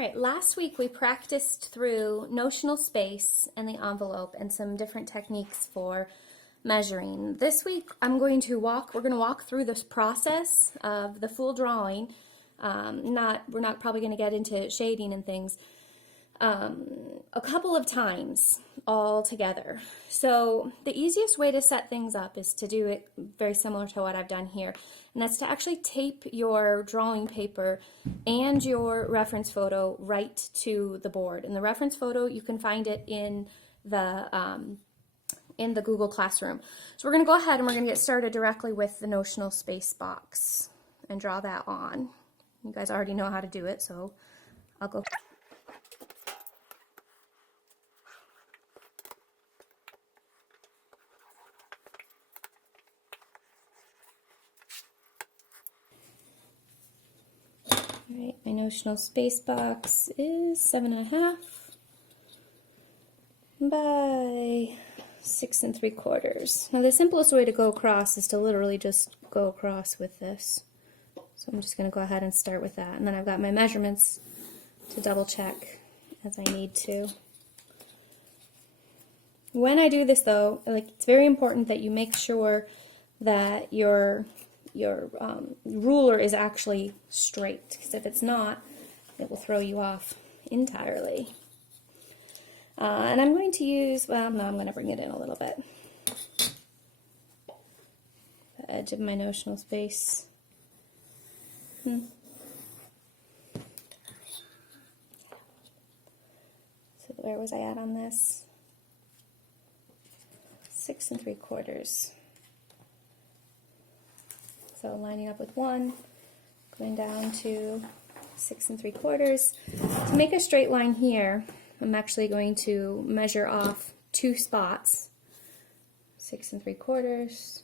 All right, last week we practiced through notional space and the envelope and some different techniques for measuring. This week we're going to walk through this process of the full drawing. We're not probably going to get into shading and things a couple of times all together. So the easiest way to set things up is to do it very similar to what I've done here, and that's to actually tape your drawing paper and your reference photo right to the board. And the reference photo, you can find it in the Google Classroom. So we're going to go ahead and we're going to get started directly with the notional space box and draw that on. You guys already know how to do it, so I'll go. All right, my notional space box is 7.5 by 6 3/4. Now the simplest way to go across is to literally just go across with this. So I'm just going to go ahead and start with that. And then I've got my measurements to double check as I need to. When I do this though, it's very important that you make sure that your ruler is actually straight, because if it's not, it will throw you off entirely. And I'm going to use, I'm going to bring it in a little bit. The edge of my notional space. So where was I at on this? 6 3/4. So lining up with 1, going down to 6 3/4. To make a straight line here, I'm actually going to measure off 2 spots, 6 3/4.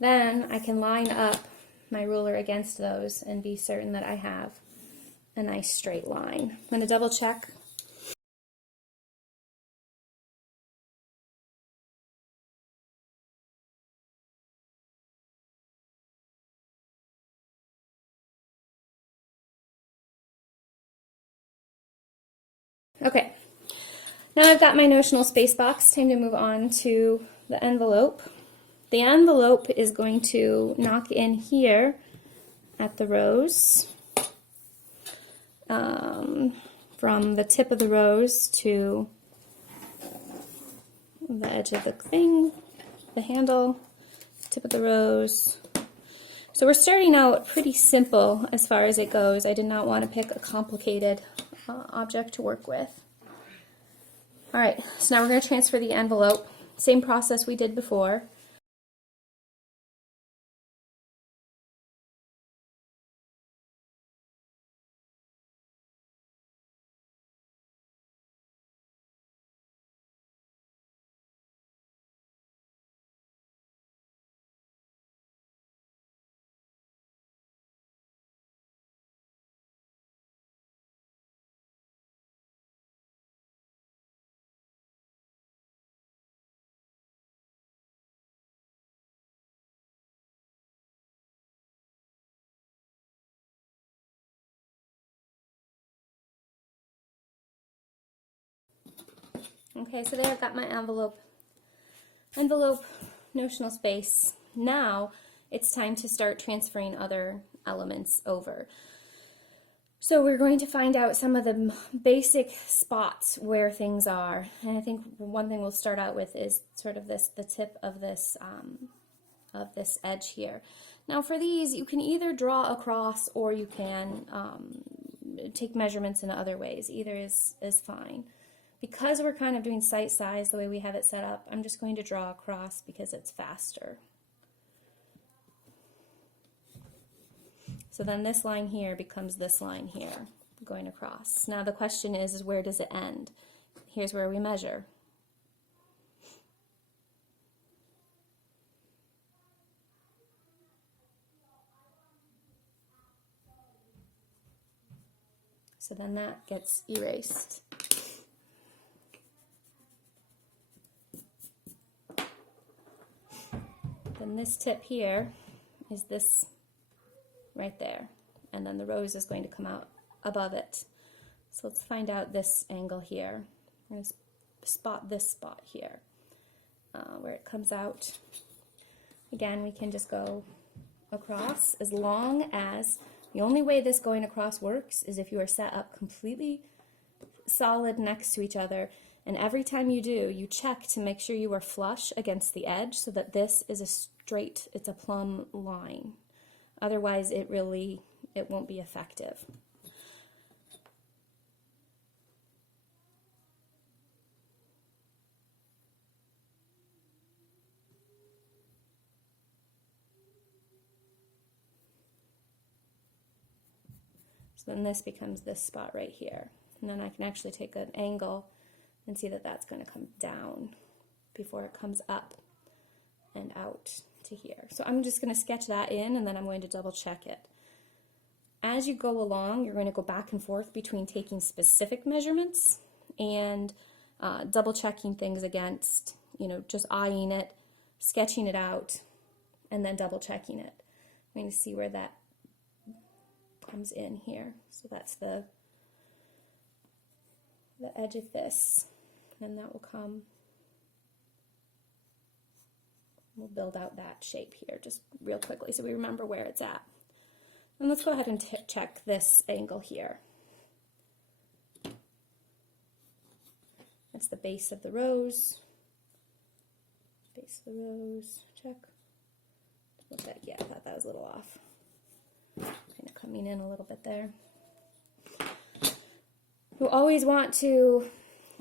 Then I can line up my ruler against those and be certain that I have a nice straight line. I'm going to double check. Okay, now I've got my notional space box. Time to move on to the envelope. The envelope is going to knock in here at the rose, from the tip of the rose to the edge of the thing, the handle, tip of the rose. So we're starting out pretty simple as far as it goes. I did not want to pick a complicated object to work with. All right, so now we're going to transfer the envelope. Same process we did before. Okay, so there I've got my envelope notional space. Now it's time to start transferring other elements over. So we're going to find out some of the basic spots where things are. And I think one thing we'll start out with is sort of the tip of this edge here. Now for these, you can either draw across or you can take measurements in other ways. Either is fine. Because we're kind of doing site size the way we have it set up, I'm just going to draw across because it's faster. So then this line here becomes this line here, going across. Now the question is where does it end? Here's where we measure. So then that gets erased. Then this tip here is this right there, and then the rose is going to come out above it. So let's find out this angle here. I'm going to spot this spot here where it comes out. Again, we can just go across, as long as the only way this going across works is if you are set up completely solid next to each other, and every time you do, you check to make sure you are flush against the edge so that this is a straight, it's a plumb line. Otherwise, it won't be effective. So then this becomes this spot right here. And then I can actually take an angle and see that that's going to come down before it comes up and out to here. So I'm just going to sketch that in, and then I'm going to double check it. As you go along, you're going to go back and forth between taking specific measurements and double checking things against, just eyeing it, sketching it out, and then double checking it. I'm going to see where that comes in here. So that's the edge of this, and that will come. We'll build out that shape here just real quickly so we remember where it's at. And let's go ahead and check this angle here. That's the base of the rose. Base of the rose, check. Yeah, I thought that was a little off. Kind of coming in a little bit there. You always want to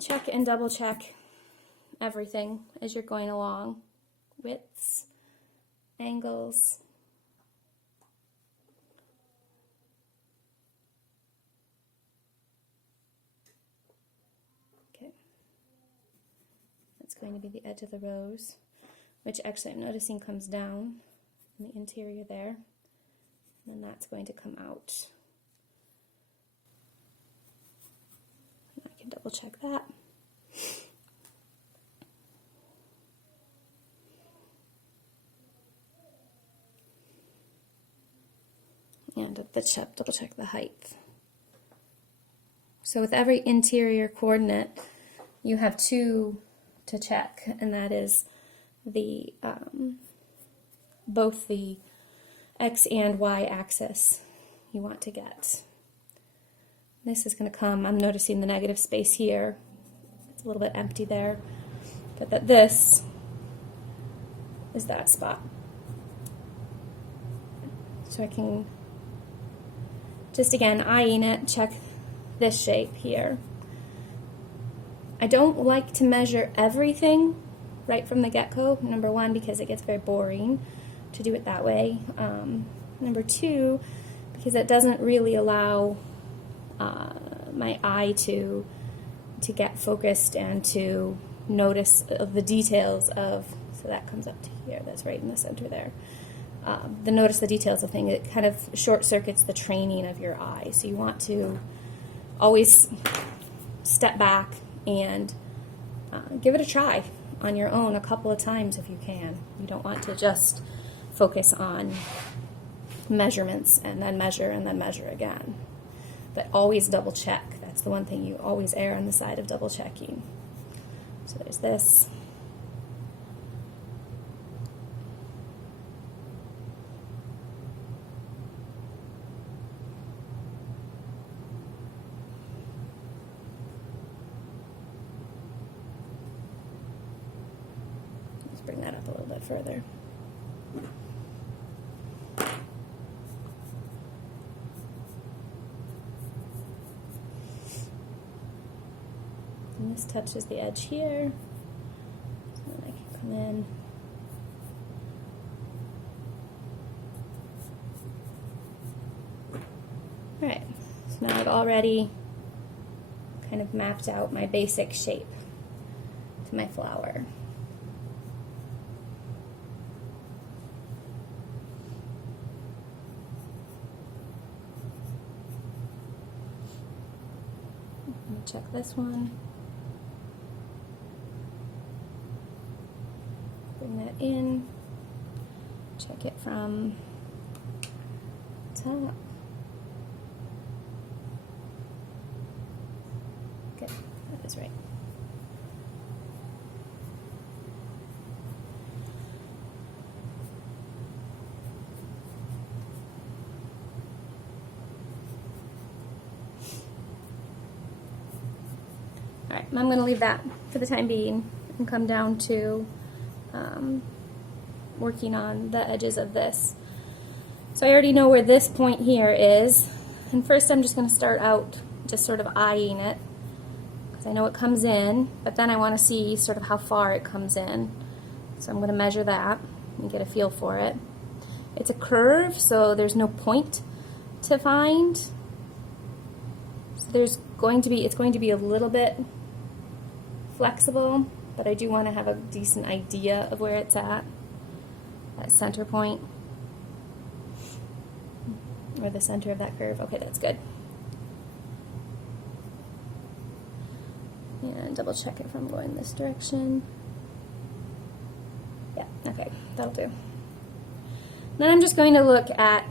check and double check everything as you're going along. Widths, angles. Okay. That's going to be the edge of the rose, which actually I'm noticing comes down in the interior there. And then that's going to come out. And I can double check that. And double check the height. So with every interior coordinate, you have two to check, and that is the both the X and Y axis you want to get. This is going to come, I'm noticing the negative space here. It's a little bit empty there. But that this is that spot. So I can just again eyeing it, check this shape here. I don't like to measure everything right from the get-go, number one, because it gets very boring to do it that way. Number two, because it doesn't really allow my eye to get focused and to notice the details of, so that comes up to here, that's right in the center there. Notice the details of things, it kind of short circuits the training of your eye. So you want to always step back and give it a try on your own a couple of times if you can. You don't want to just focus on measurements and then measure again. But always double check. That's the one thing, you always err on the side of double checking. So there's this. Let's bring that up a little bit further. And this touches the edge here, so then I can come in. Alright, so now I've already kind of mapped out my basic shape to my flower. Let me check this one. Bring that in, check it from top. is right. All right, I'm going to leave that for the time being and come down to working on the edges of this. So I already know where this point here is, and first I'm just going to start out just sort of eyeing it, because I know it comes in, but then I want to see sort of how far it comes in. So I'm going to measure that and get a feel for it. It's a curve, so there's no point to find. So it's going to be a little bit flexible, but I do want to have a decent idea of where it's at, that center point, or the center of that curve. Okay, that's good. And double check if I'm going this direction. Yeah, okay, that'll do. Then I'm just going to look at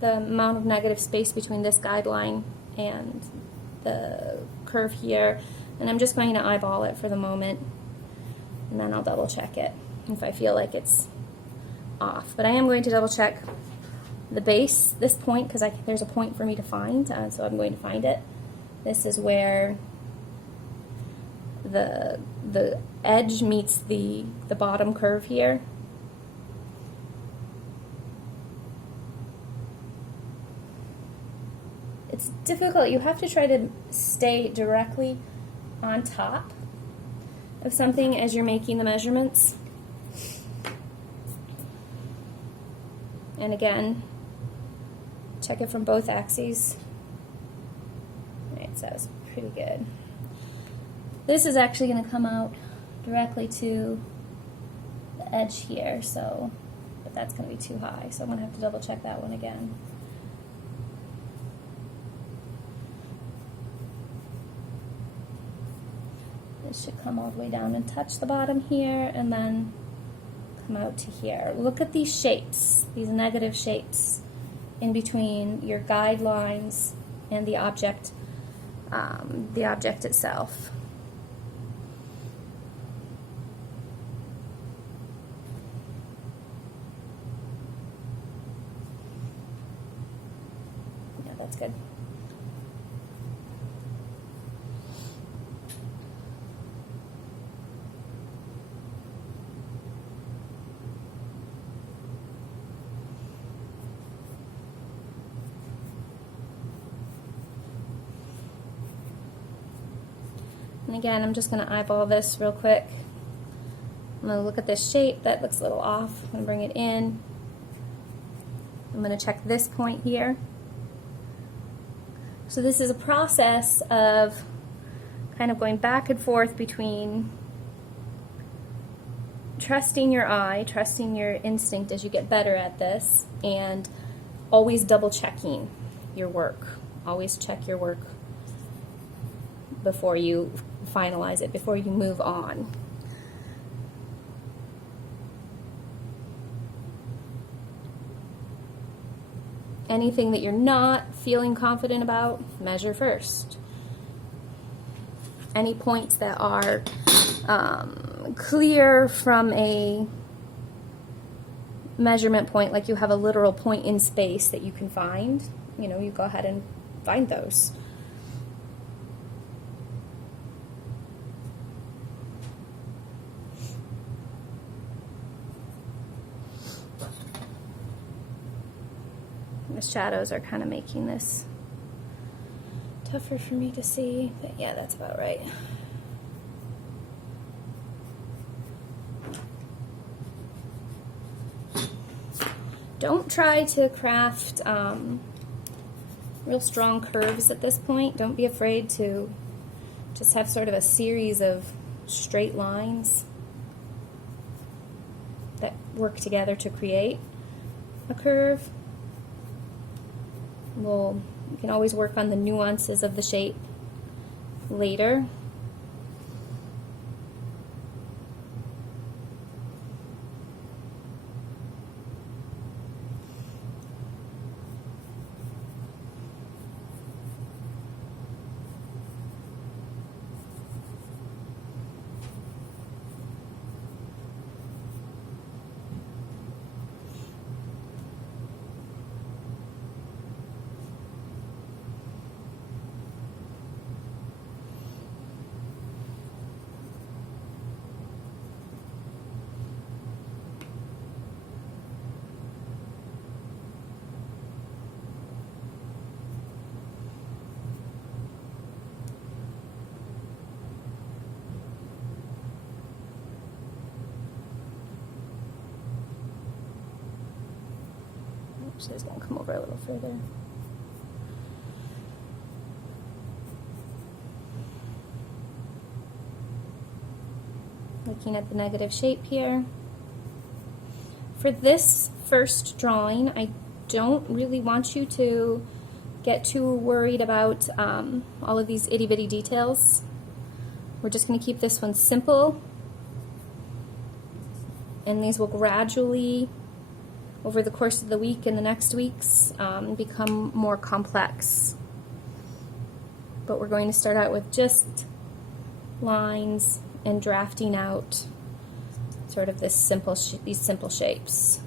the amount of negative space between this guideline and the curve here, and I'm just going to eyeball it for the moment, and then I'll double check it if I feel like it's off. But I am going to double check the base, this point, because there's a point for me to find, so I'm going to find it. This is where the edge meets the bottom curve here. It's difficult. You have to try to stay directly on top of something as you're making the measurements. And again, check it from both axes. Alright, so that was pretty good. This is actually going to come out directly to the edge here, so but that's going to be too high, so I'm going to have to double check that one again. This should come all the way down and touch the bottom here, and then come out to here. Look at these shapes, these negative shapes in between your guidelines and the object itself. Yeah, that's good. And again, I'm just going to eyeball this real quick. I'm going to look at this shape. That looks a little off. I'm going to bring it in. I'm going to check this point here. So this is a process of kind of going back and forth between trusting your eye, trusting your instinct as you get better at this, and always double checking your work. Always check your work before you finalize it, before you move on. Anything that you're not feeling confident about, measure first. Any points that are clear from a measurement point, like you have a literal point in space that you can find, you go ahead and find those. The shadows are kind of making this tougher for me to see, but yeah, that's about right. Don't try to craft real strong curves at this point. Don't be afraid to just have sort of a series of straight lines that work together to create a curve. You can always work on the nuances of the shape later. Just gonna come over a little further. Looking at the negative shape here. For this first drawing, I don't really want you to get too worried about all of these itty bitty details. We're just going to keep this one simple, and these will gradually, over the course of the week and the next weeks, become more complex. But we're going to start out with just lines and drafting out sort of this these simple shapes.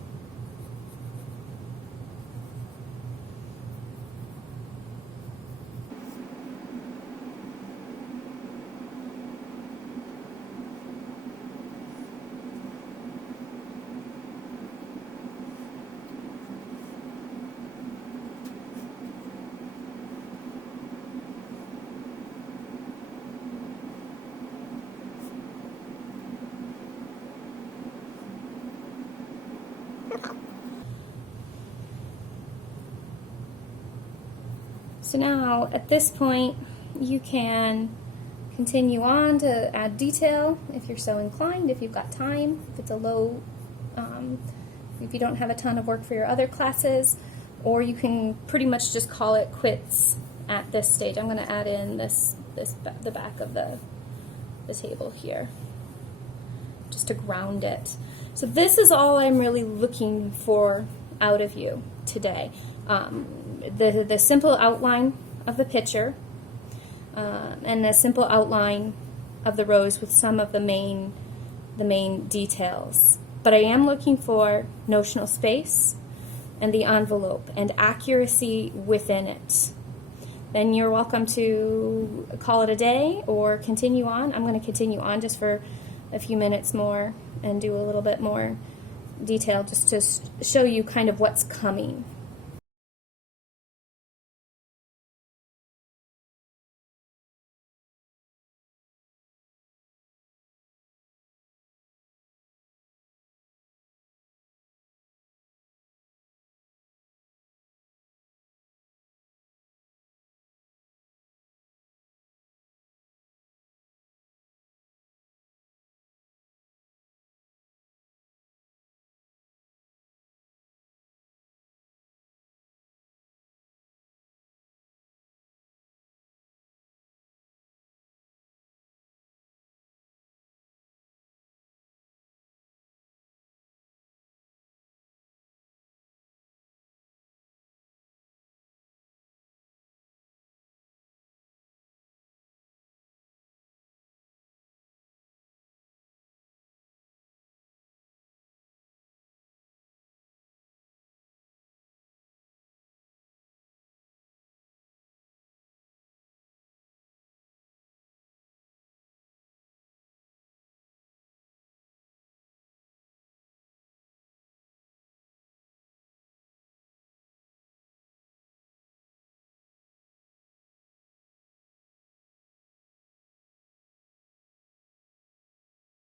So now, at this point, you can continue on to add detail if you're so inclined, if you've got time, if it's a low, if you don't have a ton of work for your other classes, or you can pretty much just call it quits at this stage. I'm going to add in the back of the table here, just to ground it. So this is all I'm really looking for out of you today. The simple outline of the picture and the simple outline of the rows with some of the main details. But I am looking for notional space and the envelope and accuracy within it. Then you're welcome to call it a day or continue on. I'm going to continue on just for a few minutes more and do a little bit more detail just to show you kind of what's coming.